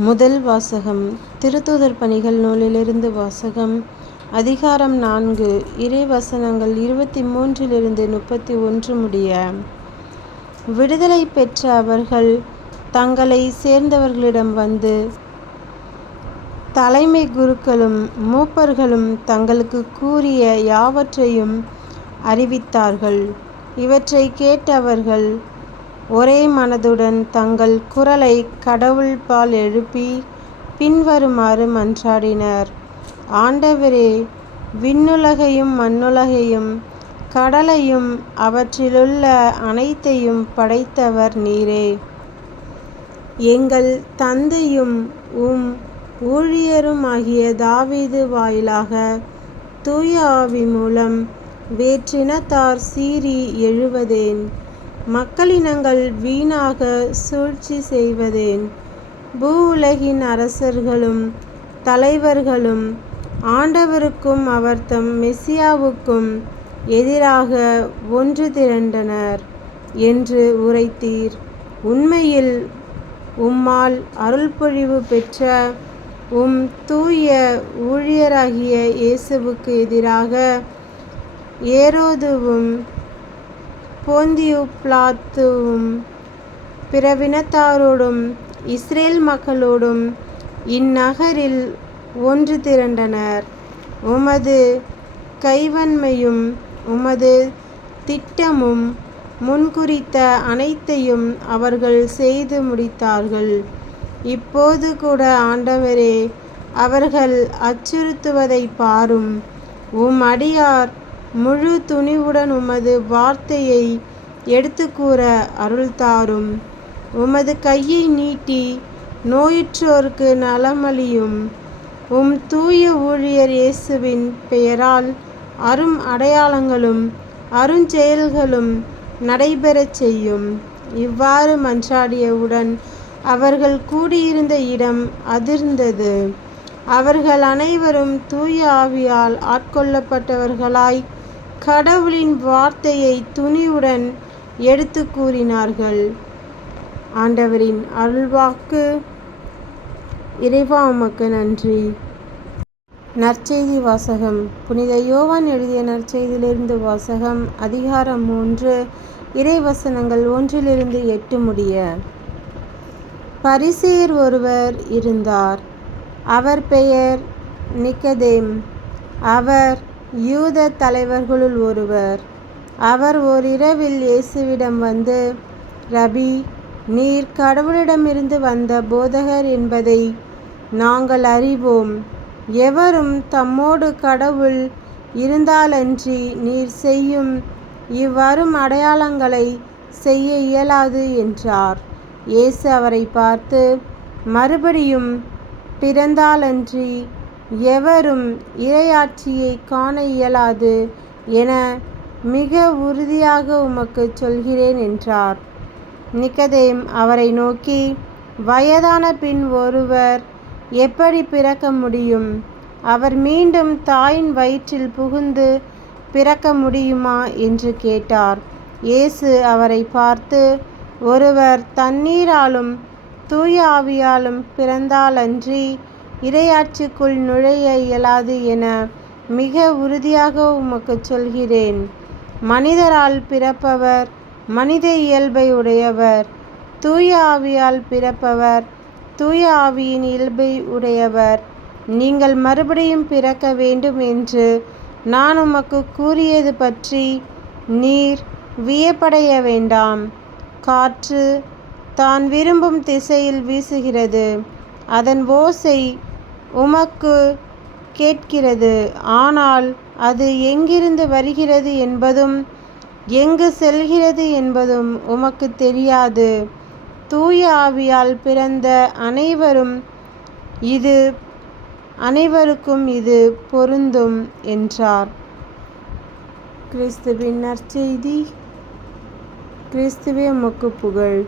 முதல் வாசகம். திருத்தூதர் பணிகள் நூலிலிருந்து வாசகம். அதிகாரம் 4. இறைவசனங்கள் 23-31 முடிய. விடுதலை பெற்ற அவர்கள் தங்களை சேர்ந்தவர்களிடம் வந்து, தலைமை குருக்களும் மூப்பர்களும் தங்களுக்கு கூறிய யாவற்றையும் அறிவித்தார்கள். இவற்றை கேட்டவர்கள் ஒரே மனதுடன் தங்கள் குரலை கடவுள்பால் எழுப்பி பின்வருமாறு மன்றாடினர். ஆண்டவரே, விண்ணுலகையும் மண்ணுலகையும் கடலையும் அவற்றிலுள்ள அனைத்தையும் படைத்தவர் நீரே. எங்கள் தந்தையும் ஊழியருமாகிய தாவீது வாயிலாக தூய ஆவி மூலம் வேற்றினத்தார் சீறி எழுவதேன்? மக்களினங்கள் வீணாக சூழ்ச்சி செய்வதேன்? பூவுலகின் அரசர்களும் தலைவர்களும் ஆண்டவருக்கும் அவர்தம் மெசியாவுக்கும் எதிராக ஒன்று திரண்டனர் என்று உரைத்தீர். உண்மையில் உம்மால் அருள்பொழிவு பெற்ற தூய ஊழியராகிய இயேசுவுக்கு எதிராக ஏரோதுவும் போந்தியு பிலாத்துவும் பிறவினத்தாரோடும் இஸ்ரேல் மக்களோடும் இந்நகரில் ஒன்று திரண்டனர். உமது கைவன்மையும் உமது திட்டமும் முன்குறித்த அனைத்தையும் அவர்கள் செய்து முடித்தார்கள். இப்போது கூட ஆண்டவரே, அவர்கள் அச்சுறுத்துவதை பாரும். அடியார் முழு துணிவுடன் உமது வார்த்தையை எடுத்து கூற அருள்தாரும். உமது கையை நீட்டி நோயுற்றோருக்கு நலமளியும். தூய ஊழியர் இயேசுவின் பெயரால் அரும் அடையாளங்களும் அருஞ்செயல்களும் நடைபெறச் செய்யும். இவ்வாறு மன்றாடியவுடன் அவர்கள் கூடியிருந்த இடம் அதிர்ந்தது. அவர்கள் அனைவரும் தூய ஆவியால் ஆட்கொள்ளப்பட்டவர்களாய் கடவுளின் வார்த்தையை துணிவுடன் எடுத்து கூறினார்கள். ஆண்டவரின் அருள்வாக்கு. இறைவா, உமக்கு நன்றி. நற்செய்தி வாசகம். புனித யோவான் எழுதிய நற்செய்தியிலிருந்து வாசகம். அதிகாரம் 3. இறைவசனங்கள் 1-8 முடிய. பரிசேயர் ஒருவர் இருந்தார். அவர் பெயர் நிக்கதேம். அவர் யூத தலைவர்களுள் ஒருவர். அவர் ஓரிரவில் இயேசுவிடம் வந்து, ரபி, நீர் கடவுளிடமிருந்து வந்த போதகர் என்பதை நாங்கள் அறிவோம். எவரும் தம்மோடு கடவுள் இருந்தாலன்றி நீர் செய்யும் இவ்வரும் அடையாளங்களை செய்ய இயலாது என்றார். இயேசு அவரை பார்த்து, மறுபடியும் பிறந்தாலன்றி எவரும் இறையாட்சியை காண இயலாது என மிக உறுதியாக உமக்கு சொல்கிறேன் என்றார். நிக்கதேம் அவரை நோக்கி, வயதான பின் ஒருவர் எப்படி பிறக்க முடியும்? அவர் மீண்டும் தாயின் வயிற்றில் புகுந்து பிறக்க முடியுமா என்று கேட்டார். இயேசு அவரை பார்த்து, ஒருவர் தண்ணீராலும் தூய ஆவியாலும் பிறந்தாலன்றி இறையாட்சிக்குள் நுழைய இயலாது என மிக உறுதியாக உமக்கு சொல்கிறேன். மனிதரால் பிறப்பவர் மனித இயல்பை உடையவர். தூய ஆவியால் பிறப்பவர் தூய ஆவியின் இயல்பை உடையவர். நீங்கள் மறுபடியும் பிறக்க வேண்டும் என்று நான் உமக்கு கூறியது பற்றி நீர் வியப்படைய வேண்டாம். காற்று தான் விரும்பும் திசையில் வீசுகிறது. அதன் ஓசை உமக்கு கேட்கிறது. ஆனால் அது எங்கிருந்து வருகிறது என்பதும் எங்கு செல்கிறது என்பதும் உமக்கு தெரியாது. தூய ஆவியால் பிறந்த அனைவருக்கும் இது பொருந்தும் என்றார். கிறிஸ்துவின் நற்செய்தி. கிறிஸ்துவே உமக்கு புகழ்.